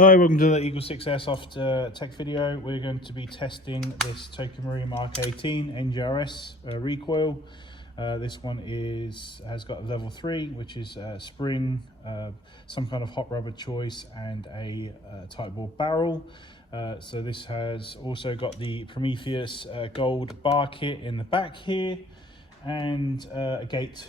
Hi, welcome to the EagleSix Airsoft tech video. We're going to be testing this TM MK18 NGRS recoil. This one has got a level 3, which is spring, some kind of hot rubber choice, and a Tightbore barrel. So this has also got the Prometheus gold bar kit in the back here, and a gate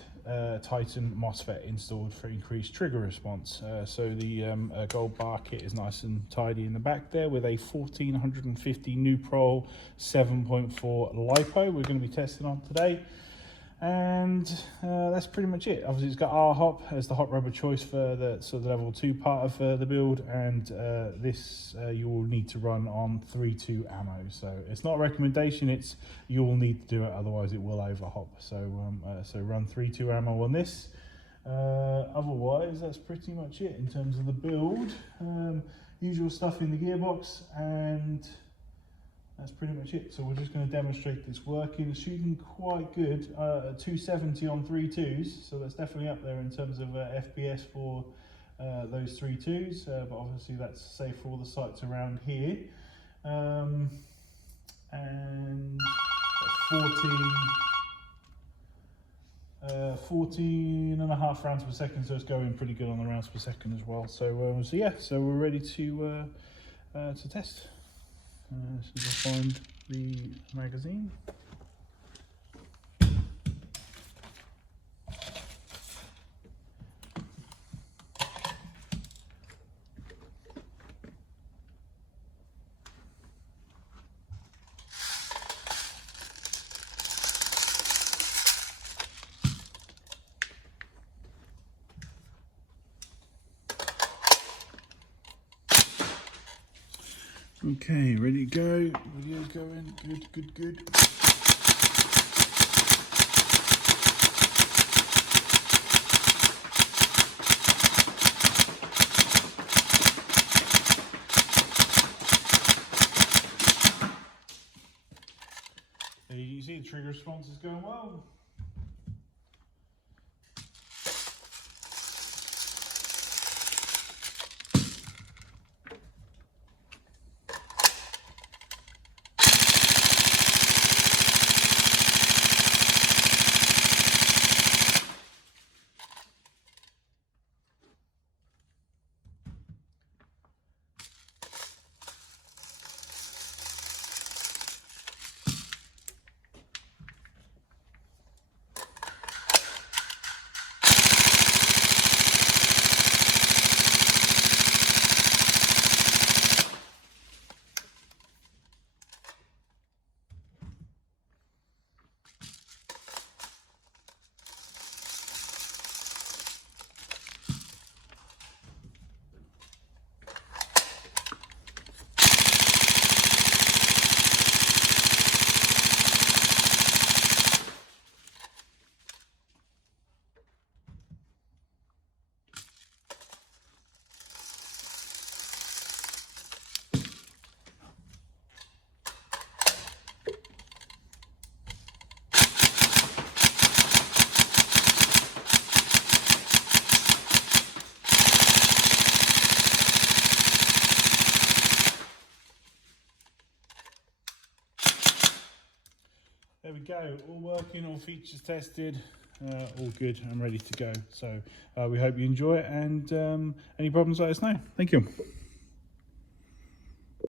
Titan MOSFET installed for increased trigger response. So the gold bar kit is nice and tidy in the back there with a 1450 Nuprol 7.4 Lipo we're going to be testing on today. And that's pretty much it. Obviously it's got R-Hop as the hot rubber choice for the sort of level 2 part of the build, and this you will need to run on 3.2 ammo. So it's not a recommendation, it's you will need to do it, otherwise it will over-hop. So run 3.2 ammo on this. Otherwise that's pretty much it in terms of the build. Usual stuff in the gearbox, and that's pretty much it. So we're just going to demonstrate this working. It's shooting quite good, 270 on 3.2s, so that's definitely up there in terms of FPS for those 3.2s, but obviously that's safe for all the sites around here. And 14.5 rounds per second, so it's going pretty good on the rounds per second as well. So yeah, so we're ready to test. As soon as I find the magazine. Okay, ready to go. Video's going. Good. You see the trigger response is going well. There we go, all working, all features tested, all good and ready to go. So we hope you enjoy it, and any problems, let us know. Thank you.